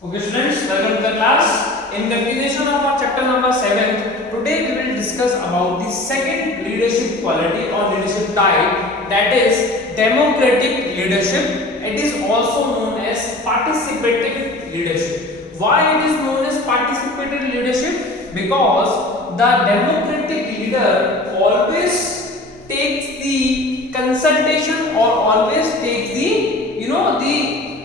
Okay students, welcome to the class. In continuation of our chapter number 7, today we will discuss about the second leadership quality or leadership type, that is democratic leadership. It is also known as participative leadership. Why it is known as participative leadership? Because the democratic leader always takes the consultation or always takes the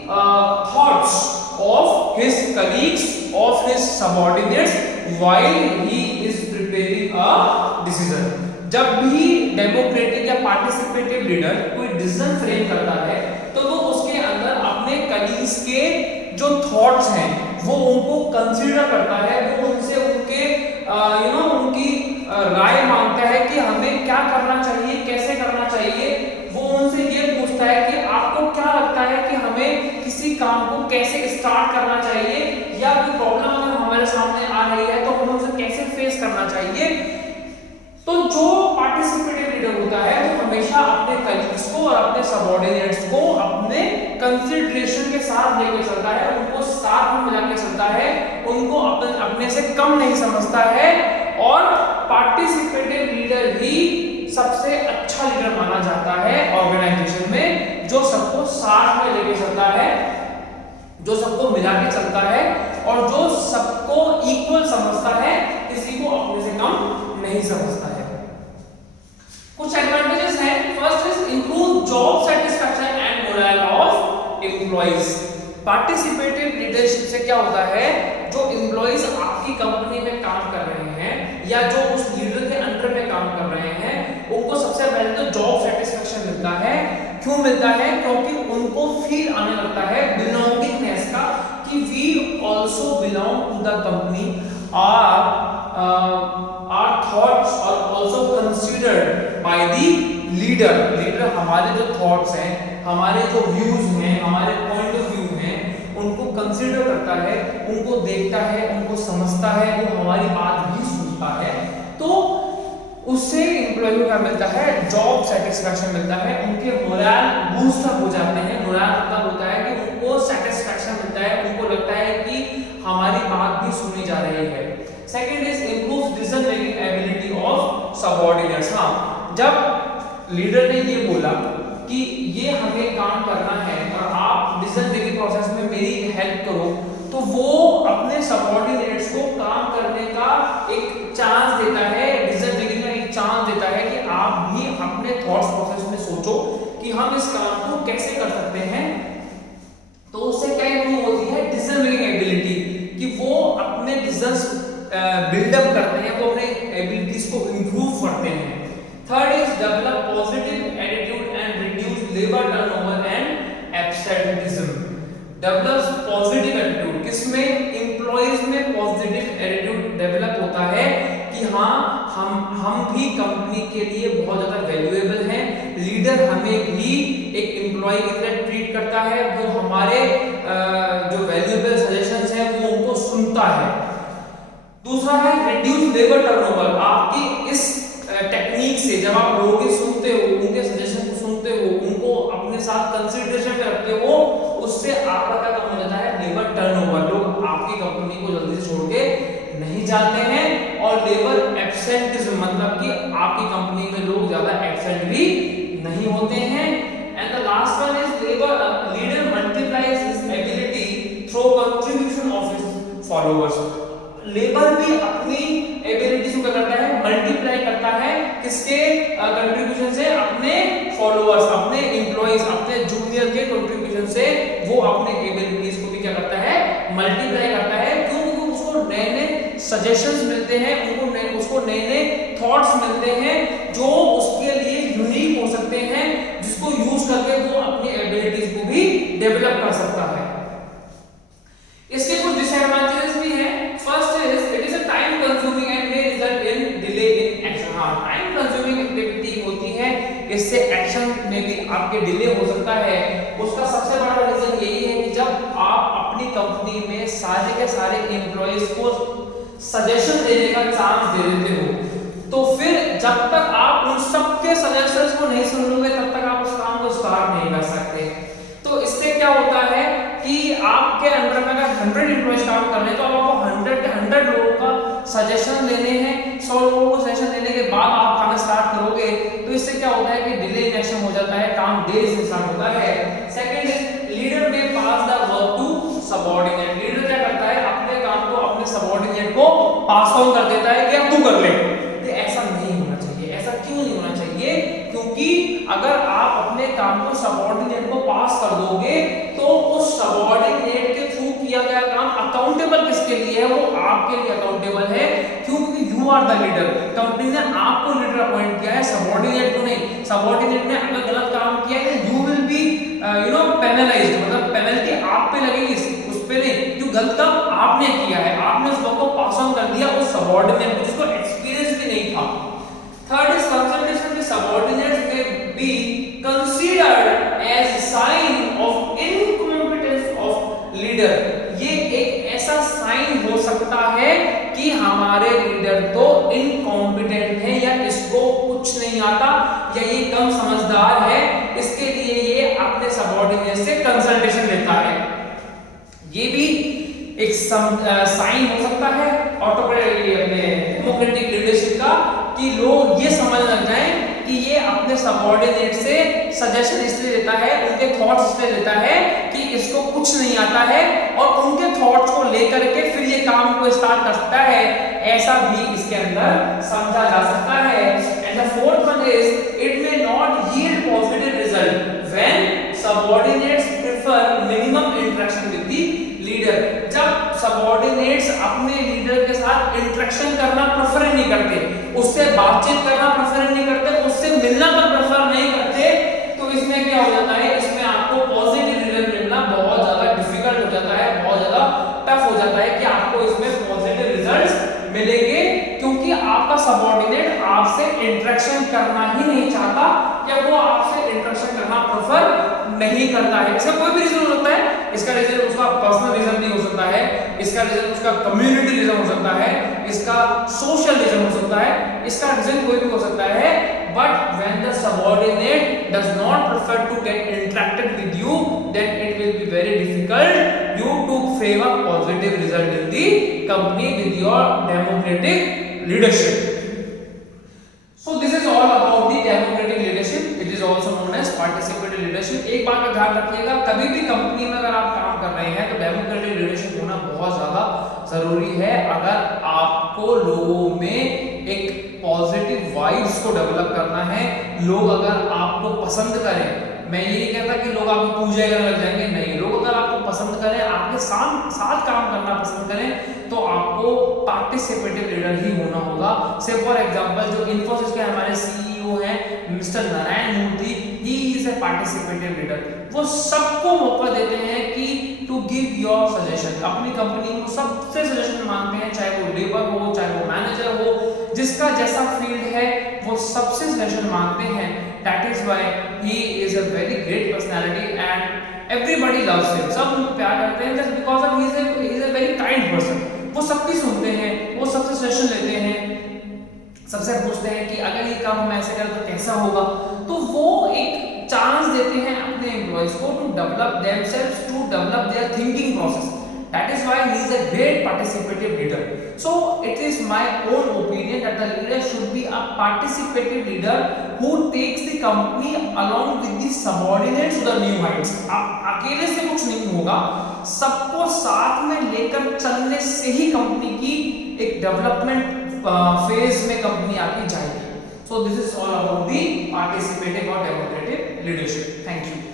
thoughts of his colleagues, of his subordinates while he is preparing a decision. जब भी democratic या participative leader कोई decision frame करता है तो वो उसके अंदर अपने कलीग्स के जो थॉट्स हैं वो उनको कंसीडर करता है, वो उनसे उनके उनकी राय मांगता है कि हमें क्या करना चाहिए, कैसे करना चाहिए। वो उनसे ये पूछता है कि आपको क्या लगता है कि हमें किसी काम को कैसे स्टार्ट करना चाहिए, या कोई प्रॉब्लम अगर हमारे सामने आ रही है तो हमें उसे कैसे फेस करना चाहिए। तो जो पार्टिसिपेटिव लीडर होता है वो हमेशा अपने कलीग्स को और अपने सबऑर्डिनेट्स को अपने कंसीडरेशन के साथ लेकर चलता है, उनको साथ में मिला के चलता है, उनको अपने से कम नहीं समझता है। और पार्टिसिपेटिव लीडर ही सबसे अच्छा लीडर माना जाता है ऑर्गेनाइजेशन में, जो सबको साथ में लेके चलता है, जो सबको मिला के चलता है और जो सबको इक्वल समझता है, किसी को अपने से कम नहीं समझता है। कुछ एडवांटेजेस हैं। First is improve job satisfaction and moral of employees. Participative leadership से क्या होता है, जो एम्प्लॉइज आपकी कंपनी में काम कर रहे हैं या जो उस लीडर के अंडर में काम कर रहे हैं, उनको सबसे पहले तो जॉब सेटिस्फैक्शन मिलता है। क्यों मिलता है? क्योंकि उनको फील आने लगता है बिलोंगिंगनेस का कि we also belong to the company, our thoughts are also considered by the leader. Leader हमारे जो थॉट्स हैं, हमारे जो व्यूज हैं, हमारे पॉइंट ऑफ व्यू हैं, उनको कंसीडर करता है, उनको देखता है, उनको समझता है, वो हमारी बात भी सुनता है। तो उससे एम्प्लॉय को क्या मिलता है? जॉब सेटिस्फैक्शन मिलता है, उनके मोरल बूस्ट अप हो जाते हैं। मोरल मतलब होता है कि उनको सेटिस्फैक्शन मिलता है, उनको लगता है कि हमारी बात भी सुनी जा रही है। Second is improve decision making ability of subordinates. हाँ, जब लीडर ने ये बोला कि ये हमें काम करना है और आप डिसीजन मेकिंग प्रोसेस में मेरी हेल्प करो, तो वो अपने सबऑर्डिनेट्स को काम करने का एक चांस देता है, डिसीजन मेकिंग का एक चांस देता है कि आप भी अपने थॉट्स प्रोसेस में सोचो कि हम इस काम को कैसे कर सकते हैं। तो उससे क्या इंप्रूव होती है? डिसीजन मेकिंग एबिलिटी, कि वो अपने डिसीजंस बिल्डअप करते हैं, वो अपने एबिलिटीज को इंप्रूव करते हैं। Third is develop positive attitude and reduce labour turnover and absenteeism. Develop positive attitude, किसमें? एम्प्लॉइज में पॉजिटिव एटीट्यूड डेवलप होता है कि हाँ, हम भी कंपनी के लिए बहुत ज्यादा वैल्यूएबल हैं, लीडर हमें भी एक एम्प्लॉय की तरह ट्रीट करता है, वो हमारे जो वैल्यूएबल सजेशंस हैं वो उनको सुनता है। दूसरा है रिड्यूस लेबर टर्नओवर। आपकी इस टेक्निक से जब आप लोगों की सुनते हो, उनके सजेशन को सुनते हो, उनको अपने साथ कंसीडरेशन में रखते हो, उससे आपका क्या कम हो जाता है? Labour turnover. लोग आपकी कंपनी को जल्दी से छोड़ के नहीं जाते हैं। और लेबर एब्सेंटिज्म मतलब कि आपकी कंपनी में लोग ज्यादा एब्सेंट भी नहीं होते हैं। And the last one is leader multiplies his ability through contribution of his followers. Labour भी अपनी एबिलिटीज को करता है, मल्टीप्लाई करता है, किसके कंट्रीब्यूशन से? अपने फॉलोअर्स, अपने एम्प्लॉइज, अपने जूनियर के कंट्रीब्यूशन से वो अपने एबिलिटीज को भी क्या करता है? मल्टीप्लाई करता है। क्यों? क्योंकि उसको नए नए सजेशंस मिलते हैं, उसको नए नए थॉट्स मिलते हैं जो उसके लिए यूनिक हो सकते हैं, जिसको यूज करके वो अपनी एबिलिटीज को भी डेवलप कर सकता है। इसके कुछ डिसएडवांटेजेस भी हैं। First is it is a time consuming and may result in delay in action. हाँ, टाइम कंज्यूमिंग एक्टिविटी होती है, इससे एक्शन में भी आपके डिले हो सकता है। उसका सबसे बड़ा रीजन यही है कि जब आप अपनी कंपनी में सारे के सारे एम्प्लॉइज को सजेशन देने का चांस दे देते हो, तो फिर जब तक आप उन सबके सजेशंस को नहीं सुन लोगे तब तक आप उस काम को स्टार्ट नहीं कर सकते। तो इससे क्या होता है कि आपके अंडर में अगर 100 सजेशन लेने हैं, 100 लोगों को सजेशन लेने के बाद आप काम स्टार्ट करोगे तो इससे क्या होता है कि डिले इन एक्शन हो जाता है, काम देर से स्टार्ट होता है। Second is leader may pass the work to subordinate. Leader क्या करता है, अपने काम को अपने सबऑर्डिनेट को पास ऑन कर देता है कि अब तू कर ले। तो ऐसा नहीं होना चाहिए। ऐसा क्यों नहीं होना चाहिए? क्योंकि अगर आप अपने काम को सबऑर्डिनेट को पास कर दोगे तो उस सबऑर्डिनेट के थ्रू किया गया काम अकाउंटेबल किसके लिए है? वो आपके लिए अकाउंटेबल है। क्योंकि you are the leader. Company ने आपको लीडर अपॉइंट किया है, सबऑर्डिनेट को नहीं। सबऑर्डिनेट ने अगर गलत काम किया है यू विल बी पेनलाइज्ड, मतलब पेनल्टी आप पे लगेगी, उस पे नहीं। क्यों? गलत काम आपने किया है, आपने उस वर्क को पास ऑन कर दिया उस सबऑर्डिनेट को जिसको एक्सपीरियंस भी नहीं था। Third is consultation with subordinates may be considered as sign of incompetence of leader. ये एक ऐसा साइन हो सकता है कि हमारे लीडर तो इनकॉम्पिटेंट है या इसको कुछ नहीं आता या ये कम समझदार है, इसके लिए ये अपने सबऑर्डिनेट से कंसल्टेशन लेता है। ये भी एक साइन हो सकता है डेमोक्रेटिक लीडरशिप का कि लोग ये समझ लग जाए कि ये अपने सबऑर्डिनेट से सजेशन इसलिए लेता है, उनके थॉट्स इसलिए लेता है कि इसको कुछ नहीं आता है और उनके थॉट्स को लेकर के फिर ये काम को स्टार्ट कर सकता है। ऐसा भी इसके अंदर समझा जा सकता है। And the fourth one is it may not yield positive result when subordinates prefer minimum interaction with the leader. जब सबऑर्डिनेट्स अपने लीडर के साथ इंटरेक्शन करना प्रेफर नहीं करते, उससे बातचीत करना प्रेफर नहीं करते, उससे मिलना पर प्रेफर नहीं करते, तो इसमें क्या हो जाता है, इसमें आपको पॉजिटिव रिजल्ट मिलना बहुत ज्यादा डिफिकल्ट हो जाता है, बहुत ज्यादा टफ हो जाता है कि आपको इसमें पॉजिटिव रिजल्ट्स मिलेंगे, क्योंकि आपका सबऑर्डिनेट आपसे इंटरेक्शन करना ही नहीं चाहता या वो आपसे इंटरेक्शन करना प्रेफर नहीं करता है। इसका कोई भी रीजन हो सकता है। इसका रीजन उसका पर्सनल रीजन भी हो सकता है, इसका रीजन उसका कम्युनिटी रीजन हो सकता है, इसका सोशल रीजन हो सकता है, इसका रीजन कोई भी हो सकता है। But when the subordinate does not prefer to get interacted with you, then it will be very difficult you to frame a positive result in the company with your democratic leadership. So this is all about the democratic leadership. It is also known as participative leadership. एक बात का ध्यान रखिएगा, कभी भी company में अगर आप काम कर रहे हैं तो डेमोक्रेटिक लीडरशिप होना बहुत ज्यादा जरूरी है। अगर आपको लोगों में एक पॉजिटिव वाइब्स को डेवलप करना है, लोग अगर आपको पसंद करें, मैं ये नहीं कहता कि लोग आपको पूजा करने लग जाएंगे, नहीं, लोग अगर आपको पसंद करें, आपके साथ काम करना पसंद करें, तो आपको पार्टिसिपेटिव लीडर ही होना होगा। से फॉर एग्जांपल जो इन्फोसिस के हमारे सीईओ हैं mister Narayan Murthy, he is a participative leader. वो सबको मौका देते हैं कि टू गिव योर सजेशन। अपनी कंपनी को सबसे सजेशन मांगते हैं, चाहे वो लेबर हो, चाहे वो मैनेजर हो, जिसका जैसा फील्ड है वो सबसे सजेशन मांगते हैं। That is why he is a very great personality and everybody loves him. सब उनको प्यार करते हैं just because of he is a very kind person. वो सबकी सुनते हैं, वो सबसे सजेशन लेते हैं, सबसे पूछते हैं कि अगर ये काम हम ऐसे करें तो कैसा होगा। तो वो एक चांस देते हैं अपने एम्प्लॉइज को to develop themselves, to develop their thinking process. That is why he is a great participative leader. So it is my own opinion that the leader should be a participative leader who takes the company along with the subordinates to the new heights. आप अकेले से कुछ नहीं होगा, सबको साथ में लेकर चलने से ही कंपनी की एक डेवलपमेंट फेज में कंपनी आगे जाएगी। So this is all about the participative or democratic leadership. Thank you.